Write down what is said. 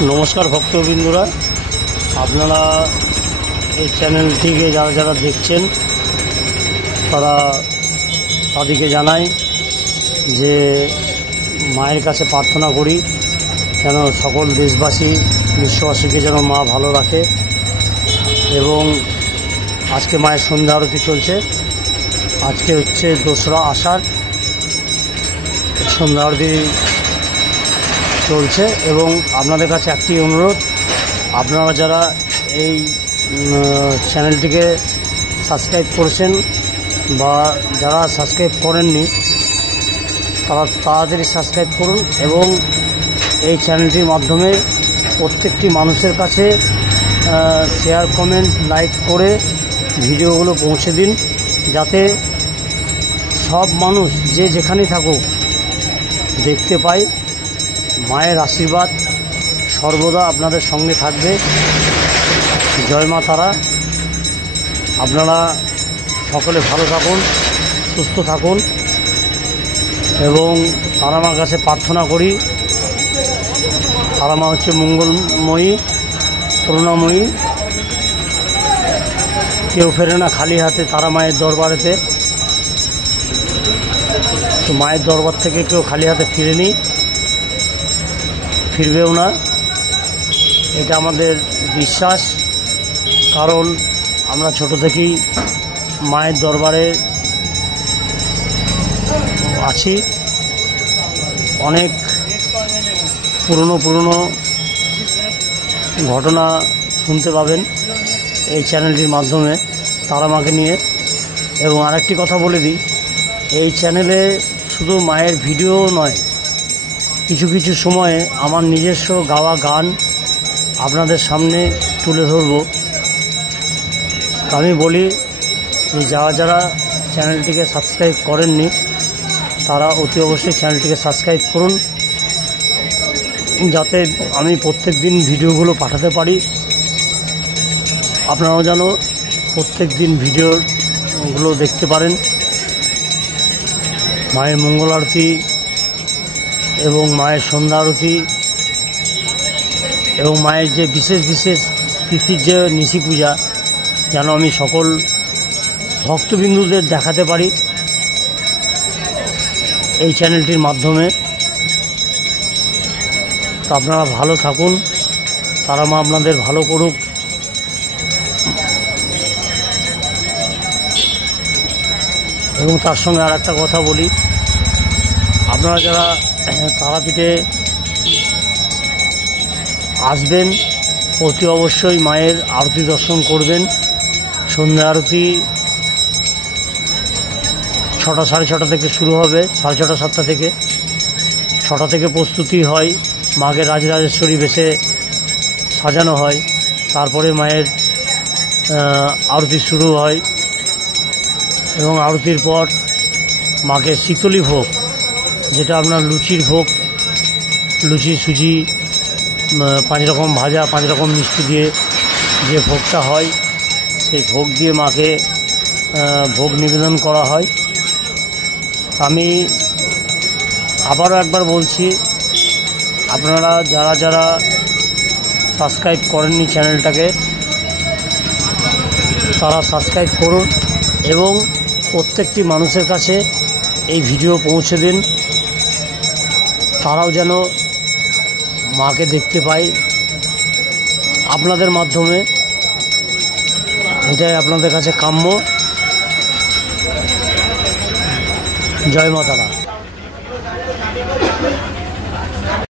नमस्कार भक्तबिंदुरा আপনারা এই চ্যানেলটিকে যারা যারা দেখছেন তাদেরকে জানাই যে মায়ের কাছে প্রার্থনা করি যেন সকল দেশবাসী বিশ্ববাসীকে যেন মা ভালো রাখে। এবং আজকে মায়ের সন্ধ্যা আরতি চলছে। আজকে হচ্ছে 2রা আষাঢ়, সন্ধ্যা আরতি চলছে। এবং আপনাদের কাছে একটি অনুরোধ, আপনারা যারা এই চ্যানেলটিকে সাবস্ক্রাইব করেছেন বা যারা সাবস্ক্রাইব করেননি তারা তাড়াতাড়ি সাবস্ক্রাইব করুন এবং এই চ্যানেলটির মাধ্যমে প্রত্যেকটি মানুষের কাছে শেয়ার, কমেন্ট, লাইক করে ভিডিওগুলো পৌঁছে দিন, যাতে সব মানুষ যে যেখানেই থাকুক দেখতে পায়। মায়ের আশীর্বাদ সর্বদা আপনাদের সঙ্গে থাকবে। জয় মা তারা। আপনারা সকলে ভালো থাকুন, সুস্থ থাকুন এবং তারা মার কাছে প্রার্থনা করি। তারা মা হচ্ছে মঙ্গলময়ী, করুণাময়ী। কেউ ফেরে না খালি হাতে তারা মায়ের দরবারেতে। তো মায়ের দরবার থেকে কেউ খালি হাতে ফিরেনি, ফিরবেও না, এটা আমাদের বিশ্বাস। কারণ আমরা ছোট থেকেই মায়ের দরবারে আছি। অনেক পুরনো ঘটনা শুনতে পাবেন এই চ্যানেলটির মাধ্যমে তারা মাকে নিয়ে। এবং আরেকটি কথা বলে দিই, এই চ্যানেলে শুধু মায়ের ভিডিও নয়, কিছু কিছু সময়ে আমার নিজস্ব গাওয়া গান আপনাদের সামনে তুলে ধরব। আমি বলি যে যারা চ্যানেলটিকে সাবস্ক্রাইব করেননি তারা অতি অবশ্যই চ্যানেলটিকে সাবস্ক্রাইব করুন, যাতে আমি প্রত্যেক দিন ভিডিওগুলো পাঠাতে পারি। আপনারাও যেন প্রত্যেক দিন ভিডিওগুলো দেখতে পারেন। মায়ের মঙ্গল আরতি এবং মায়ের সন্ধ্যা আরতি এবং মায়ের যে বিশেষ বিশেষ তিথির যে নিশি পূজা যেন আমি সকল ভক্তবিন্দুদের দেখাতে পারি এই চ্যানেলটির মাধ্যমে। তো আপনারা ভালো থাকুন, তারা মা আপনাদের ভালো করুক। এবং তার সঙ্গে আর একটা কথা বলি, আপনারা যারা তারাপীঠে আসবেন অতি অবশ্যই মায়ের আরতি দর্শন করবেন। সন্ধ্যা আরতি 6টা, 6:30 থেকে শুরু হবে, 6:30, 7টা থেকে। 6টা থেকে প্রস্তুতি হয়, মাকে রাজরাজেশ্বরী বেশে সাজানো হয়। তারপরে মায়ের আরতি শুরু হয় এবং আরতির পর মাকে শীতলী ভোগ, যেটা আপনার লুচির ভোগ, লুচি, সুজি, 5 রকম ভাজা, 5 রকম মিষ্টি দিয়ে যে ভোগটা হয়, সেই ভোগ দিয়ে মাকে ভোগ নিবেদন করা হয়। আমি আবারও একবার বলছি, আপনারা যারা সাবস্ক্রাইব করেননি চ্যানেলটাকে তারা সাবস্ক্রাইব করুন এবং প্রত্যেকটি মানুষের কাছে এই ভিডিও পৌঁছে দিন, তারাও যেন মাকে দেখতে পায় আপনাদের মাধ্যমে। এটাই আপনাদের কাছে কাম্য। জয় মা তারা।